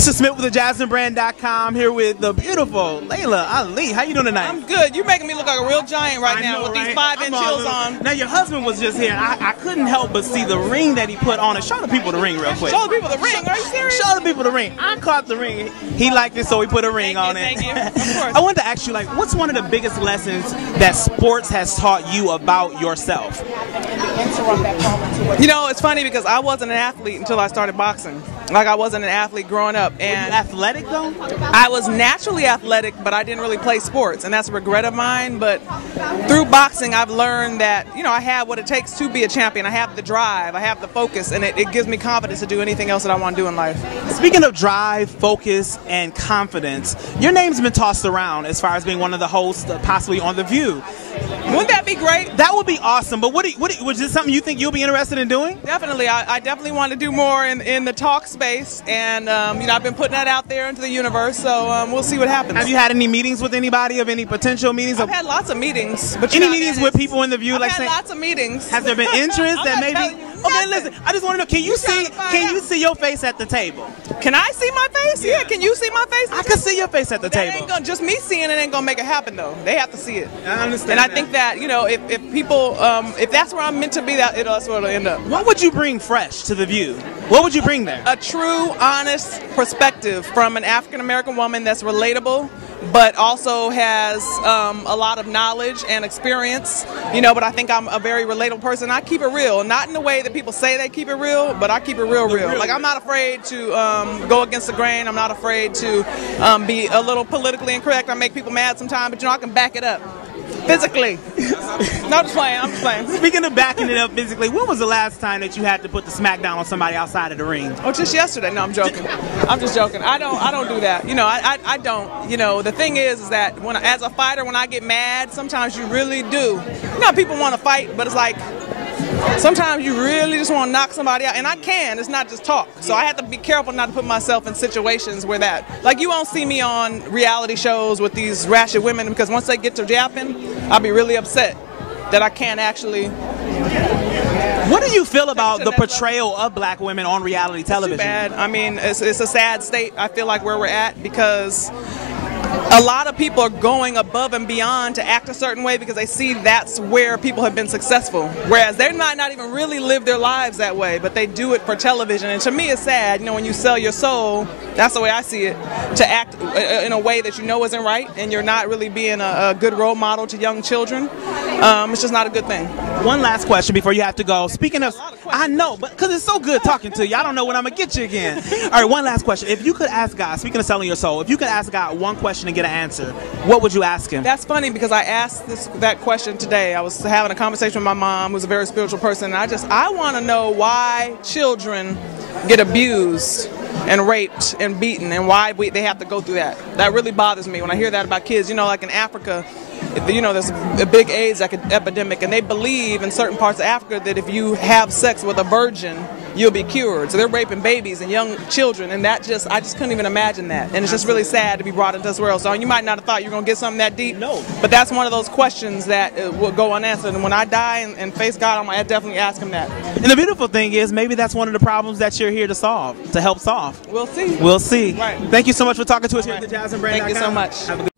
This is Smith with the JasmineBrand.com here with the beautiful Laila Ali. How you doing tonight? I'm good. You're making me look like a real giant right now with these 5-inch heels on. Now your husband was just here. I couldn't help but see the ring that he put on. And show the people the ring real quick. Show the people the ring. Are you serious? Show the people the ring. I caught the ring. He liked it, so he put a ring on it. Thank you. Of course. I wanted to ask you, like, what's one of the biggest lessons that sports has taught you about yourself? You know, it's funny because I wasn't an athlete until I started boxing. Like, I wasn't an athlete growing up. And were you athletic, though? I was naturally athletic, but I didn't really play sports, and that's a regret of mine. But through boxing, I've learned that, you know, I have what it takes to be a champion. I have the drive, I have the focus, and it gives me confidence to do anything else that I want to do in life. Speaking of drive, focus, and confidence, your name's been tossed around as far as being one of the hosts, possibly on The View. Wouldn't that be great? That would be awesome. But was this something you think you'll be interested in doing? Definitely. I definitely want to do more in the talk space, and you know, I've been putting that out there into the universe, so we'll see what happens. Have you had any meetings with anybody, of any potential meetings? I've had lots of meetings. But any meetings with people in The View? I've had lots of meetings. Has there been interest that maybe? Okay, listen. I just want to know. Can you see your face at the table? Can I see my face? Yeah. Can you see my face? I can see your face at the table. Just me seeing it ain't gonna make it happen though. They have to see it. I understand. And I think that, you know, if people, if that's where I'm meant to be, that's where it'll end up. What would you bring fresh to The View? What would you bring there? A true, honest perspective from an African American woman that's relatable, but also has a lot of knowledge and experience, you know. But I think I'm a very relatable person. I keep it real, not in the way that people say they keep it real, but I keep it real. Like, I'm not afraid to go against the grain. I'm not afraid to be a little politically incorrect. I make people mad sometimes, but you know, I can back it up physically. No, I'm just playing. Speaking of backing it up physically, when was the last time that you had to put the smackdown on somebody outside of the ring? Oh, just yesterday. No, I'm joking. I'm just joking. I don't do that. You know, I don't. You know, the thing is that as a fighter, when I get mad, sometimes you really do. You know, people want to fight, but it's like, sometimes you really just want to knock somebody out, and I can. It's not just talk. So I have to be careful not to put myself in situations where that, like, you won't see me on reality shows with these ratchet women, because once they get to yapping, I'll be really upset that I can't actually. What do you feel about the portrayal of black women on reality television? It's too bad. I mean, it's a sad state, I feel like, where we're at, because a lot of people are going above and beyond to act a certain way because they see that's where people have been successful. Whereas they might not even really live their lives that way, but they do it for television. And to me, it's sad. You know, when you sell your soul, that's the way I see it, to act in a way that you know isn't right, and you're not really being a good role model to young children. It's just not a good thing. One last question before you have to go. Speaking of, I know, but because it's so good talking to you, I don't know when I'm going to get you again. All right, one last question. If you could ask God, speaking of selling your soul, if you could ask God one question and get an answer, what would you ask him? That's funny, because I asked that question today. I was having a conversation with my mom, who's a very spiritual person, and I want to know why children get abused and raped and beaten, and why they have to go through that. That really bothers me when I hear that about kids. You know, like in Africa, you know, there's a big AIDS epidemic, and they believe in certain parts of Africa that if you have sex with a virgin, you'll be cured. So they're raping babies and young children, and I just couldn't even imagine that. And it's just really sad to be brought into this world. So you might not have thought you were going to get something that deep. No. But that's one of those questions that will go unanswered. And when I die and face God, I'm going to definitely ask him that. And the beautiful thing is, maybe that's one of the problems that you're here to solve, to help solve. We'll see. We'll see. Right. Thank you so much for talking to us here at the JasmineBrand.com. Thank you so much.